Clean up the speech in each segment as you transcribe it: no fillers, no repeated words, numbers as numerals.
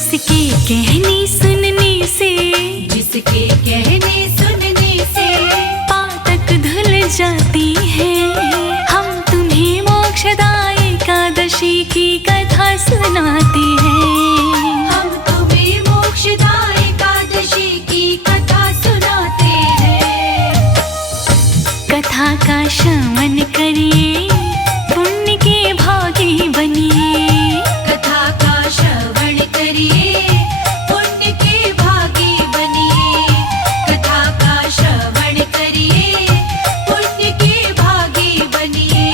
जिसके कहने सुनने से, जिसके कहने सुनने से पातक धुल जाती है। हम तुम्हें मोक्षदायी एकादशी की कथा सुनाते हैं। हम तुम्हें मोक्षदायी एकादशी की कथा सुनाते हैं। कथा का श्रवण करिए, पुण्य के भागी बनिए। कथा का श्रवण करिए, पुण्य के भागी बनिए। कथा का श्रवण करिए, पुण्य के भागी बनिए।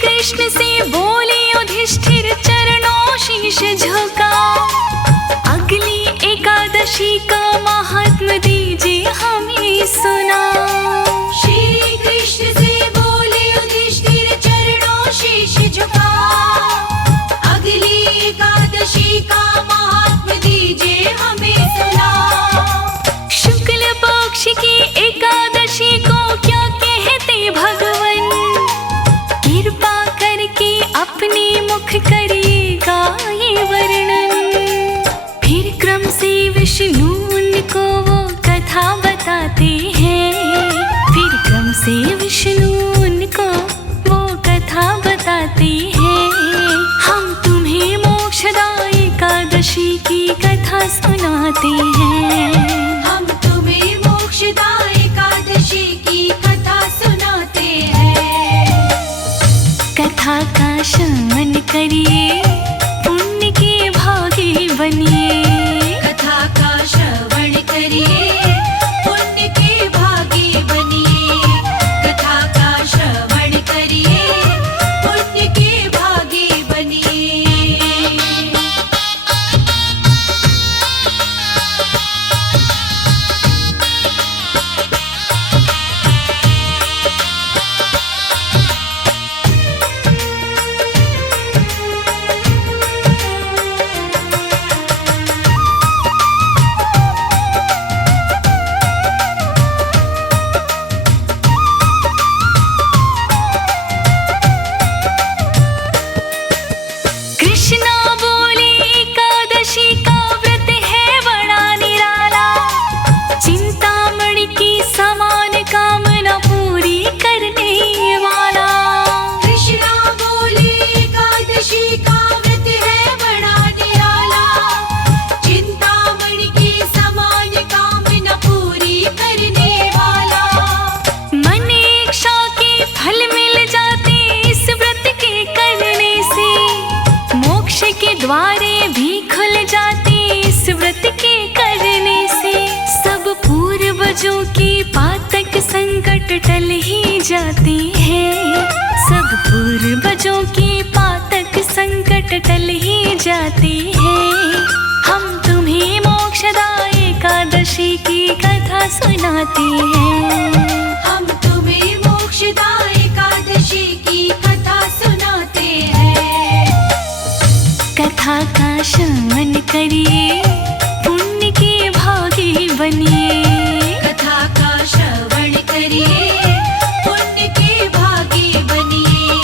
कृष्ण से बोले युधिष्ठिर, चरणों शीश झुका। अगली एकादशी का महात्म दीजिए हमें सुना। श्री कृष्ण से बोले युधिष्ठिर, चरणों शीश झुका। अगली एकादशी का महात्म दीजिए हमें सुना। शुक्ल पक्ष की एकादशी को क्या कहते भगवान, कृपा करके अपने मुख करिएगा ये वर्णन। फिर क्रम से विष्णु उनको वो कथा बताते हैं। फिर क्रम से विष्णु उनको वो कथा बताते हैं। हम तुम्हें मोक्षदायी एकादशी की कथा सुनाते हैं। हम तुम्हें मोक्षदायी एकादशी की कथा सुनाते हैं। कथा का श्रवण करिए, पुण्य के भागी बनिए। कथा का श्रवण करिए, पुण्य के भागी बनिए। कथा का श्रवण करिए, पुण्य के भागी बनिए। कृष्णा बोले एकादशी का व्रत है बड़ा निराला। चिंतामणि की समान कामना पूरी करने वाला। कृष्णा बोले एकादशी का व्रत है बड़ा निराला। चिंतामणि की समान कामना पूरी करने वाला। मन इच्छा के फल मिल जाते इस व्रत के करने से। मोक्ष के द्वारे भी खुल जाते इस व्रत के करने से। सब पूर्वजों की पातक संकट टल ही जाती है। सब पूर्वजों की पातक संकट टल ही जाती है। हम तुम्हें मोक्षदायी एकादशी की कथा सुनाते हैं। हम तुम्हें मोक्षदायी एकादशी की कथा सुनाते हैं। कथा का श्रवण करिए, पुण्य के भागी बनिए। कथा का श्रवण करिए, पुण्य के भागी बनिए।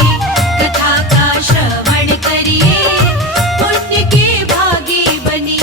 कथा का श्रवण करिए, पुण्य के भागी बनिए।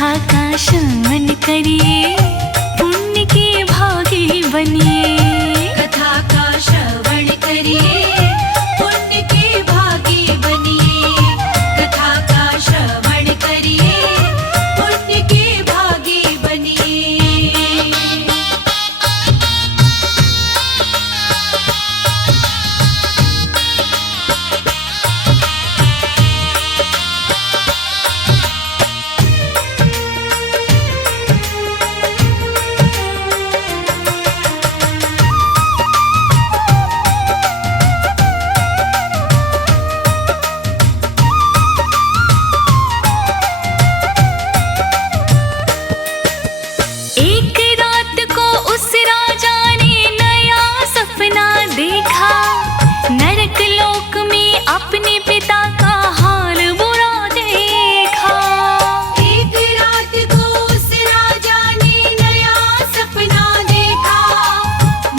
कथा का श्रवण करिए, पुण्य के भागी बनिए। कथा का श्रवण करिए, पुण्य के भागी बनिए। कथा का श्रवण करिए, पुण्य के भागी बनिए। एक रात को उस राजा ने नया सपना देखा, नरक लोक में अपने पिता का हाल बुरा देखा। एक रात को उस राजा ने नया सपना देखा,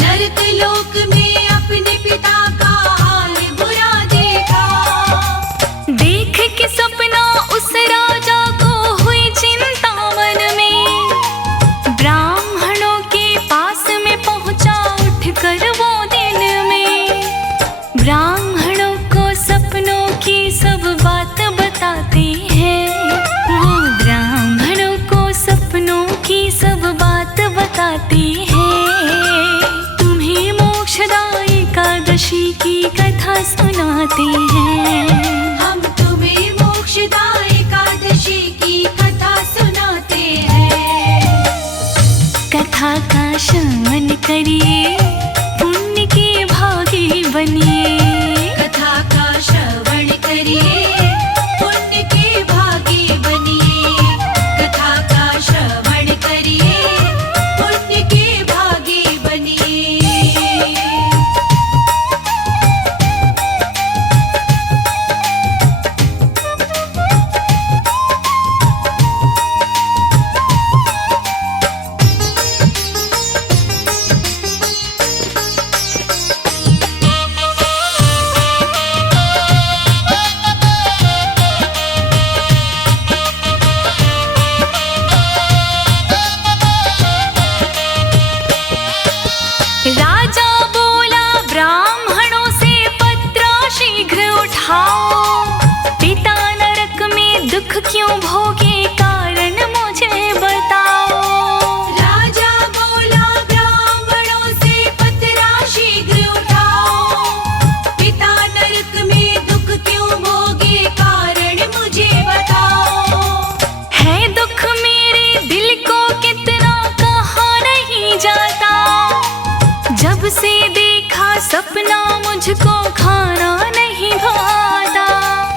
नरक लोक में अपने पिता का हाल बुरा देखा। देख के सपना उस राजा को हुई चिंता मन में, ब्राह्मणों के पास में पहुंचा उठकर वो दिन में। ब्राह्मणों को सपनों की सब बात बताते हैं, वो ब्राह्मणों को सपनों की सब बात बताते हैं। तुम्हें मोक्षदायी एकादशी की कथा सुनाते हैं। हम तुम्हें मोक्षदायी एकादशी की कथा सुनाते हैं। कथा का श्रवण करिए, पुण्य के भागी बनिए। कथा का श्रवण करिए, पुण्य के भागी बनिए। कथा का श्रवण करिए, पुण्य के भागी बनिए। राजा बोला ब्राह्मणों से, पत्रा शीघ्र उठाओ। पिता नरक में दुख क्यों भोगे, कारण मुझे बताओ। राजा बोला ब्राह्मणों से, पत्रा शीघ्र उठाओ। पिता नरक में दुख क्यों भोगे, कारण मुझे बताओ। है दुख मेरे दिल को कितना, कहा नहीं जाता। जब से देखा सपना मुझको खाना नहीं भाता।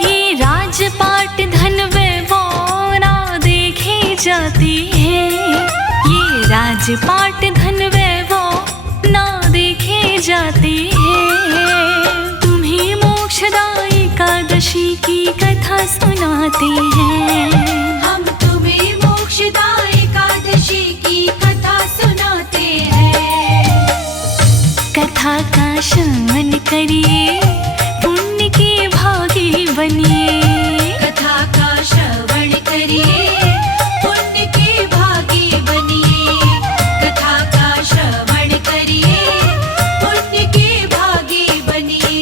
ये राजपाट धन वैभव ना देखे जाती है, ये राजपाट धन वैभव ना देखे जाते हैं। तुम्हें मोक्षदायी एकादशी की कथा सुनाते हैं। हम तुम्हें मोक्षदायी एकादशी की कथा सुनाते हैं। कथा का श्रवण करिए, पुण्य के भागी बनिए। कथा का श्रवण करिए, पुण्य के भागी बनिए। कथा का श्रवण करिए, पुण्य के भागी बनिए।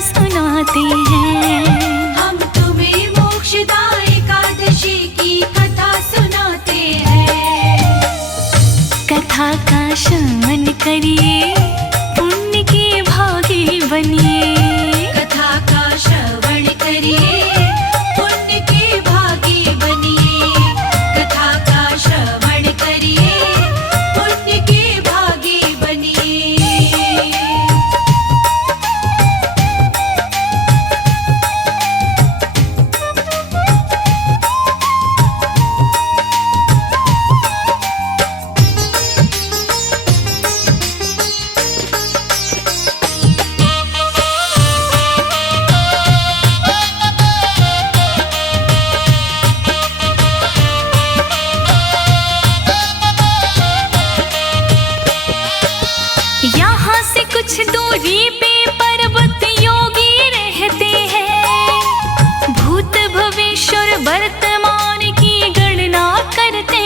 सुनाते हैं। हम तुम्हें मोक्षदा एकादशी की कथा सुनाते हैं। कथा का श्रवण करिए, पुण्य के भागी बनिए। कथा का श्रवण करिए, पुण्य के भागी बनिए। कथा का श्रवण करिए, पुण्य के भागी बनिए। यहाँ से कुछ दूरी पे पर्वत योगी रहते हैं। भूत भविष्य और वर्तमान की गणना करते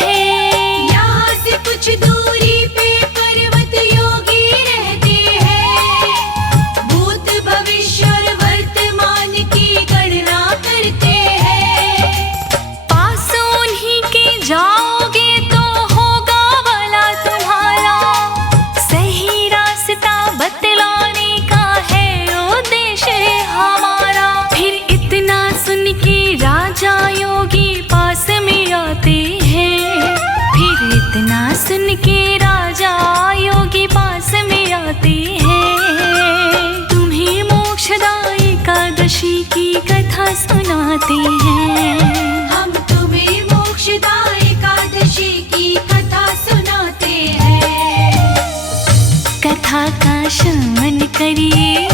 हैं। यहाँ से कुछ दूरी पे पर्वत योगी रहते हैं। भूत भविष्य और वर्तमान की गणना करते हैं। पास उन्हीं के जाओगे तो होगा भला तुम्हारा। सही रास्ता बतलाने का है उद्देश्य हमारा। फिर इतना सुन के राजा योगी पास में आते हैं। फिर इतना सुन के राजा योगी पास में आते हैं। तुम्हें मोक्षदा एकादशी की कथा सुनाते हैं। हम तुम्हें मोक्षदा एकादशी की कथा सुनाते हैं। कथा का श्रवण करिए,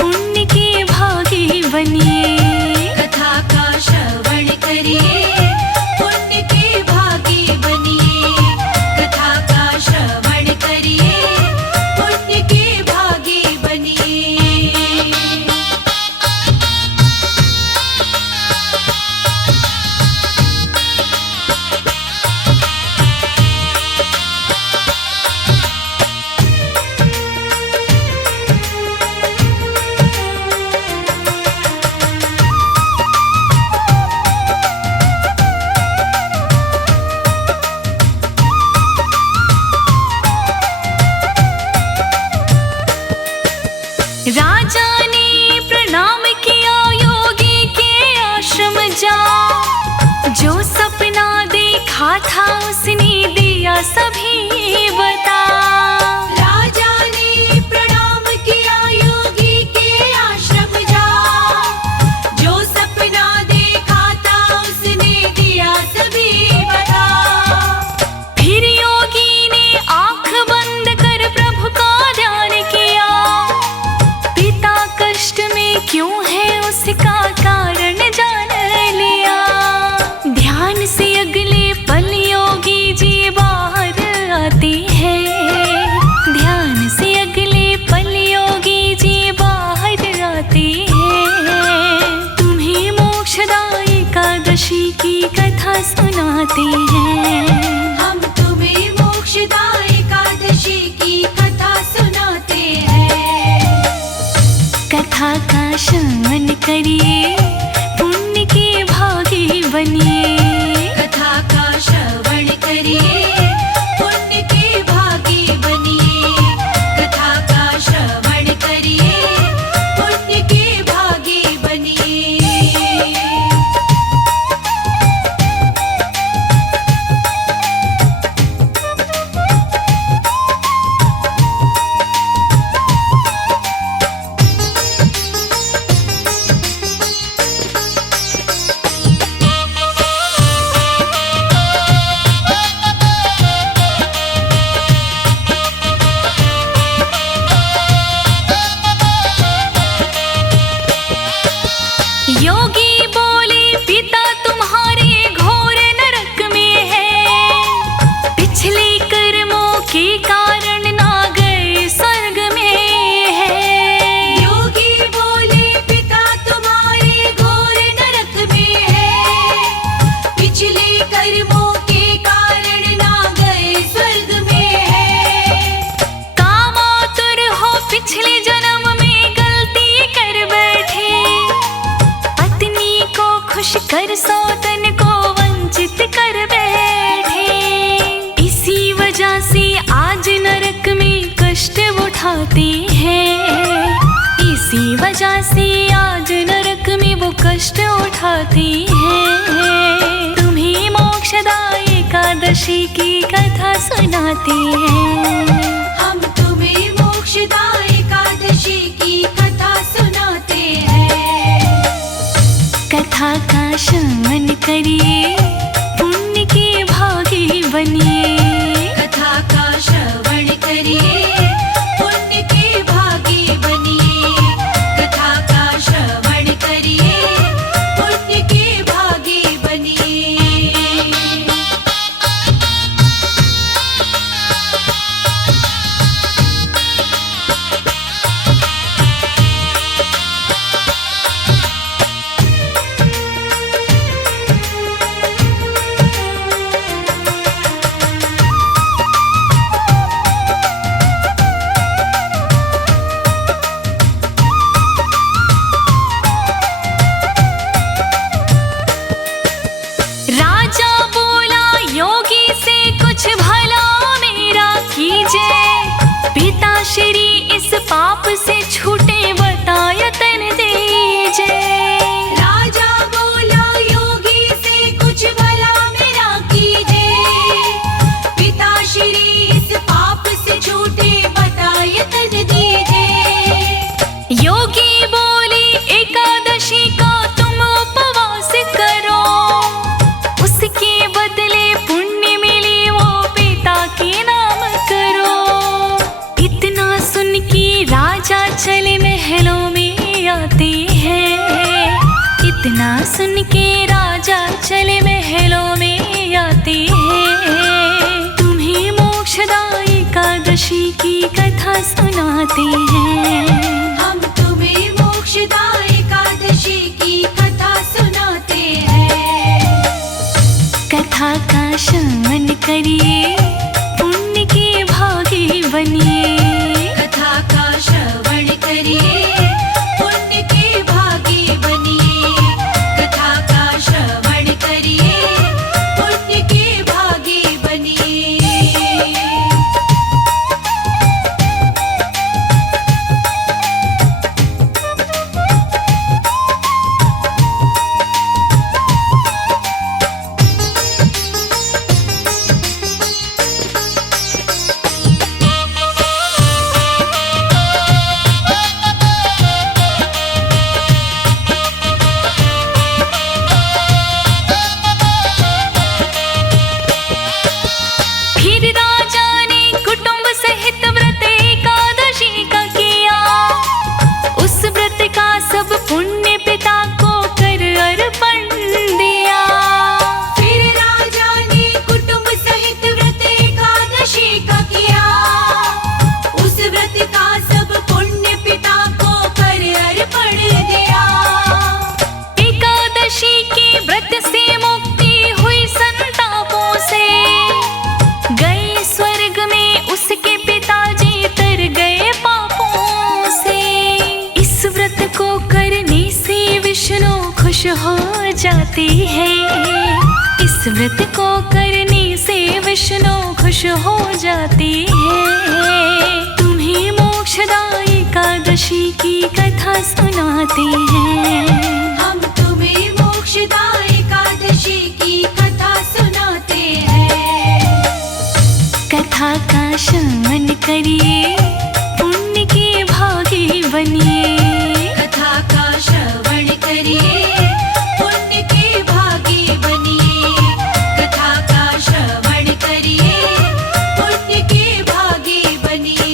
पुण्य के भागी बनिए। कथा का श्रवण करिए, पुण्य के भागी बनिए। कथा का श्रवण करिए, पुण्य के भागी बनिए। राजा ने प्रणाम किया, योगी के आश्रम जा। जो सपना देखा था उसने दिया सभी बता। राजा ने प्रणाम किया, योगी के आश्रम जा। जो सपना देखा था उसने दिया सभी बता। फिर योगी ने आंख बंद कर प्रभु का ध्यान किया। पिता कष्ट में क्यों है उसका कारण जान लिया। ध्यान से अगले पल योगी जी बाहर आते हैं। ध्यान से अगले पल योगी जी बाहर आते हैं। तुम्हें मोक्षदा एकादशी की कथा सुनाते हैं। हम तुम्हें मोक्षदा एकादशी की कथा सुनाते हैं। कथा का श्रवण करिए, पुण्य के भागी बनिए। कथा का श्रवण करिए, पुण्य के भागी बनिए। कथा का श्रवण करिए, पुण्य के भागी बनिए। नर सौतन को वंचित कर बैठे। इसी वजह से आज नरक में कष्ट उठाते हैं। इसी वजह से आज नरक में वो कष्ट उठाते हैं। तुम्हें मोक्षदायी एकादशी की कथा सुनाते हैं। हम तुम्हें मोक्षदायी एकादशी की कथा सुनाते हैं। कथा का श्रवण करिए, पुण्य के भागी बनिए। कथा का श्रवण करिए, पुण्य के भागी बनिए। कथा का श्रवण करिए, पुण्य के भागी बनिए। राजा बोला योगी से कुछ भला मेरा कीजिए। पिता श्री इस पाप से छूटे बतायतन दीजिए। राजा बोला योगी से कुछ भला मेरा कीजिए। पिता श्री इस पाप से छूटे बतायतन दीजिए। योगी बोली एकादशी का तुम उपवास करो, उसके बदले पुण्य मिले वो पिता के नाम करो। इतना सुन के राजा चले महलों में आते हैं। इतना सुन के राजा चले महलों में आते हैं। तुम्हें मोक्षदायी एकादशी की कथा सुनाते हैं। हम तुम्हें मोक्षदायी एकादशी की कथा सुनाते हैं। कथा का श्रवण करिए, पुण्य के भागी बनिए। कथा का श्रवण करिए, पुण्य के भागी बनिए। कथा का श्रवण करिए, पुण्य के भागी बनिए। फिर राजा ने कुटुंब सहित व्रत एकादशी का किया। उस व्रत का सब पुण्य पिता को कर अर्पण दिया। फिर राजा ने कुटुंब सहित व्रत एकादशी का किया। उस व्रत का सब पुण्य पिता को कर अर्पण दिया। एकादशी के व्रत से मुक्ति हुई संतापों से। गए स्वर्ग में उसके पिताजी तर गए पापों से। इस व्रत को करने से विष्णु खुश हो जाते हैं। इस व्रत को करने से विष्णु खुश हो जाते हैं। तुम्हें मोक्षदायी एकादशी की कथा सुनाते हैं। हम तुम्हें मोक्षदायी एकादशी की कथा सुनाते हैं। कथा का श्रवण करिए, पुण्य के भागी बनिए। कथा का श्रवण करिए, पुण्य के भागी बनिए। कथा का श्रवण करिए, पुण्य के भागी बनिए।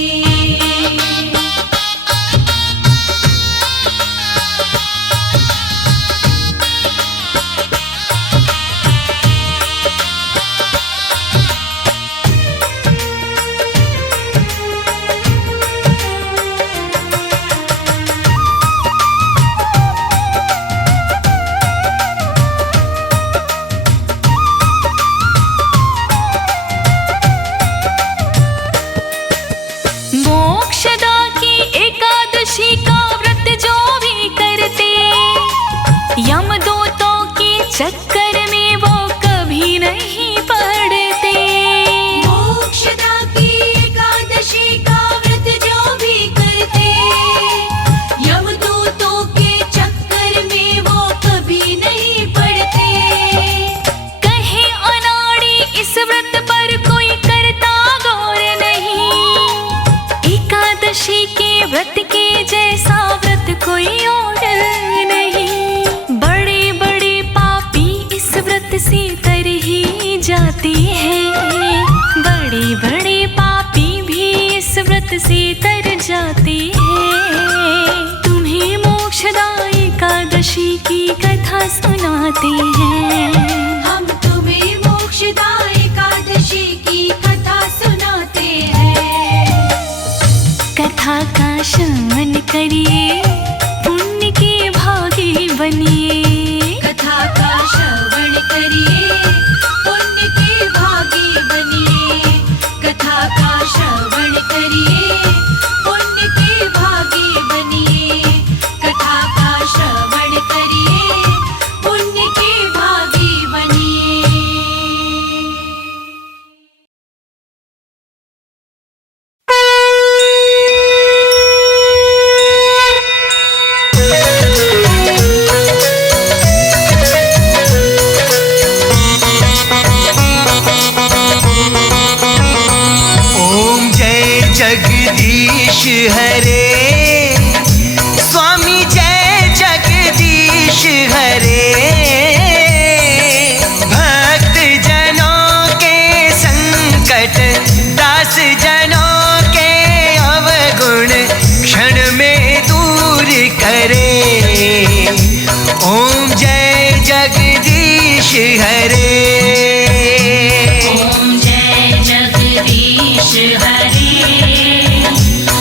व्रत के जैसा व्रत कोई और नहीं। बड़े बड़े पापी इस व्रत से तर ही जाते हैं। बड़े बड़े पापी भी इस व्रत से तर जाते हैं। तुम्हें मोक्षदायी एकादशी की कथा सुनाते हैं। हम तुम्हें मोक्षदायी एकादशी की कथा सुनाते हैं। कथा का श्रवण करिए, पुण्य के भागी बनिए। कथा का श्रवण करिए, पुण्य के भागी बनिए। कथा का श्रवण करिए, पुण्य के भागी बनिए। कथा का श्रवण करिए, पुण्य के भागी बनिए। ओम जय जगदीश हरे, स्वामी जय जगदीश हरे। भक्त जनों के संकट, दास जनों के अवगुण क्षण में दूर करे। ओम जय जगदीश हरे। ओम जय जगदीश हरे,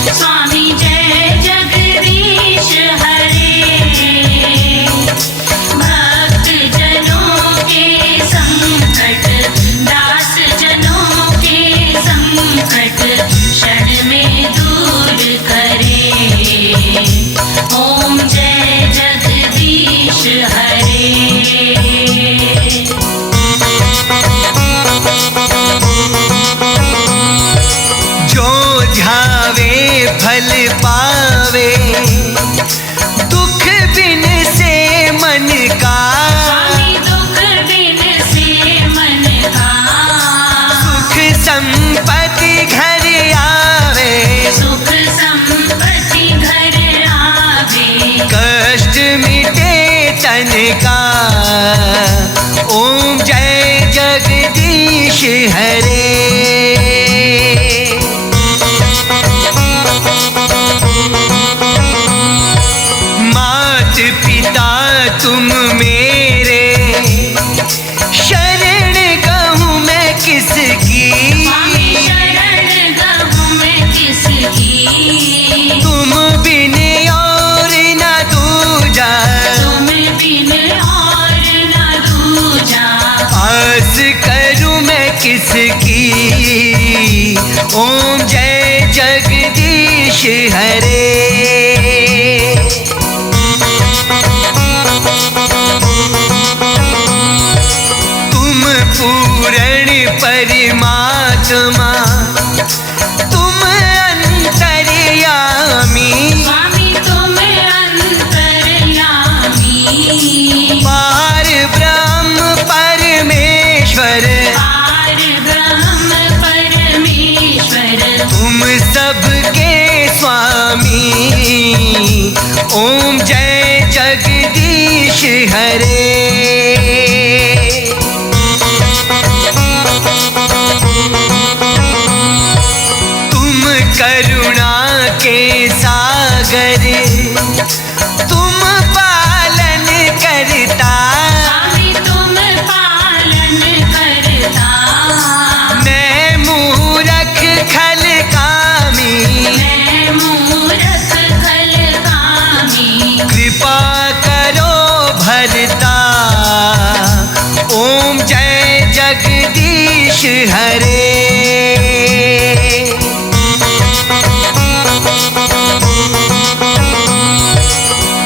स्वामी जय जगदीश हरे। भक्त जनों के संकट, दास जनों के संकट क्षण में दूर करे। ओम जय जगदीश हरे। जो ध्यावे फल पावे, दुख बिन से मन का। स्वामी दुख बिन से मन का। सुख संपत्ति घर आवे, सुख संपत्ति घर आवे। कष्ट मिटे तन का। ओम जय जगदीश हरे। मात पिता तुम मेरे, शरण कहूँ मैं किसकी। स्वामी शरण गहूँ मैं किसकी। तुम बिन और न दूजा, तुम बिन और न दूजा। आस करूँ मैं किसकी। ओम जय जगदीश हरे। तुम पूर्ण परमात्मा, तुम अंतर्यामी। स्वामी तुम अंतर्यामी। पार ब्रह्म परमेश्वर, पार ब्रह्म परमेश्वर। तुम सबके स्वामी। ओम जय जगदीश हरे। तुम करुणा के सागर, तुम पालन करता। स्वामी तुम पालन करता। मैं मूरख खल कामी, मैं मूरख खल कामी। कृपा करो भरता। ओम जय जगदीश हरे।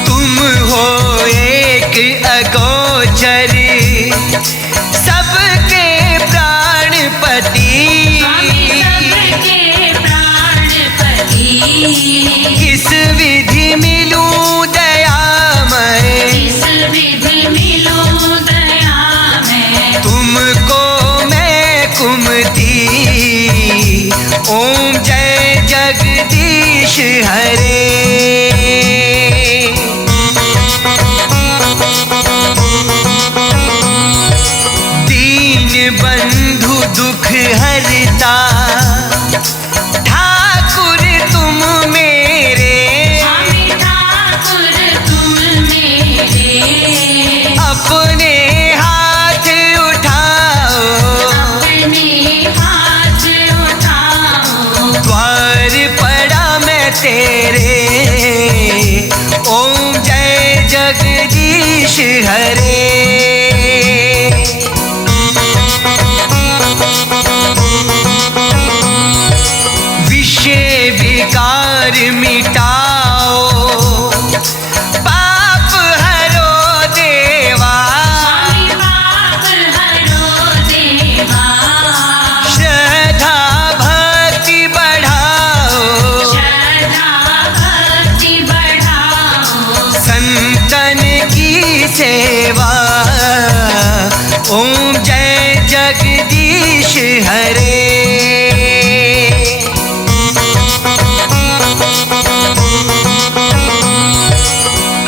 तुम हो एक अगोचर, सबके प्राणपति। स्वामी सबके प्राणपति। किस विधि मिलूं दयामय, किस विधि मिलूं दया में। तुमको मैं कुमति। ओम जय जगदीश हरे। रे। ओम जय जगदीश हरे। विषय विकार मिटाओ, पाप हरो देवा। स्वामी पाप हरो देवा। श्रद्धा भक्ति बढ़ाओ, श्रद्धा भक्ति बढ़ाओ। संतन की सेवा। ओम जय जगदीश हरे।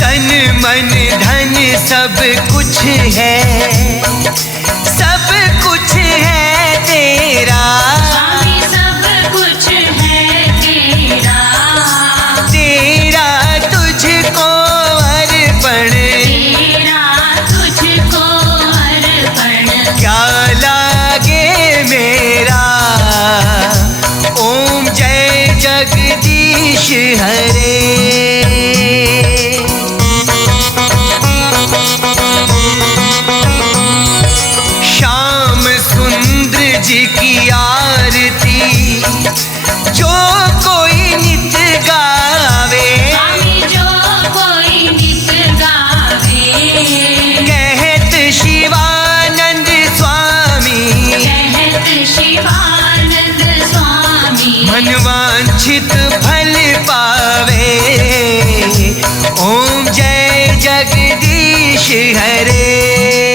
तन मन धन सब कुछ है, सब कुछ है तेरा। स्वामी सब कुछ है तेरा। तेरा तुझको अर्पण, तेरा तुझको अर्पण। क्या लागे मेरा। ओम जय जगदीश हरे। श्याम सुंदर जी की आरती जो कोई नित गावे। स्वामी जो कोई नित गावे। कहत शिवानंद स्वामी, कहत शिवानंद स्वामी। मनवांछित फल पावे। ओम जय जगदीश हरे।